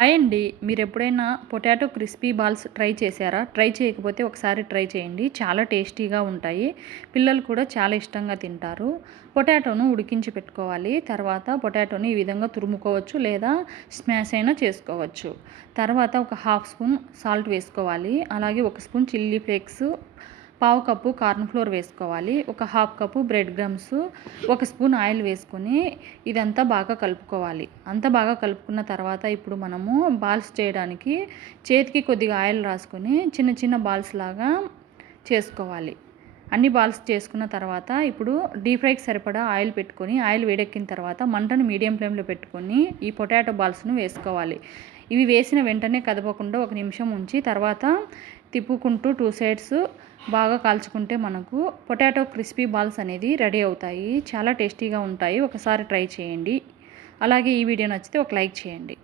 Hi అండి. మీరెప్పుడైనా potato crispy balls try చేశారా? ట్రై చేయకపోతే ఒకసారి ట్రై చేయండి. చాలా టేస్టీగా ఉంటాయి. పిల్లలు కూడా చాలా ఇష్టంగా తింటారు. పొటాటోను ఉడికించి పెట్టుకోవాలి. తర్వాత పొటాటోని ఈ విధంగా తురుముకోవచ్చు లేదా స్మాష్ అయినా చేసుకోవచ్చు. తర్వాత ఒక హాఫ్ స్పూన్ సాల్ట్ వేసుకోవాలి. అలాగే ఒక స్పూన్ చిల్లీ ఫ్లేక్స్, పావు కప్పు కార్న్ ఫ్లోర్ వేసుకోవాలి. ఒక హాఫ్ కప్పు బ్రెడ్ క్రమ్స్, ఒక స్పూన్ ఆయిల్ వేసుకొని ఇదంతా బాగా కలుపుకోవాలి. అంతా బాగా కలుపుకున్న తర్వాత ఇప్పుడు మనము బాల్స్ చేయడానికి చేతికి కొద్దిగా ఆయిల్ రాసుకొని చిన్న చిన్న బాల్స్ లాగా చేసుకోవాలి. అన్ని బాల్స్ చేసుకున్న తర్వాత ఇప్పుడు డీప్ ఫ్రైకి సరిపడా ఆయిల్ పెట్టుకొని ఆయిల్ వేడెక్కిన తర్వాత మంటను మీడియం ఫ్లేమ్లో పెట్టుకొని ఈ పొటాటో బాల్స్ను వేసుకోవాలి. ఇవి వేసిన వెంటనే కదపకుండా ఒక నిమిషం ఉంచి తర్వాత తిప్పుకుంటూ 2 సైడ్స్ బాగా కాల్చుకుంటే మనకు పొటాటో క్రిస్పీ బాల్స్ అనేది రెడీ అవుతాయి. చాలా టేస్టీగా ఉంటాయి. ఒకసారి ట్రై చేయండి. అలాగే ఈ వీడియో నచ్చితే ఒక లైక్ చేయండి.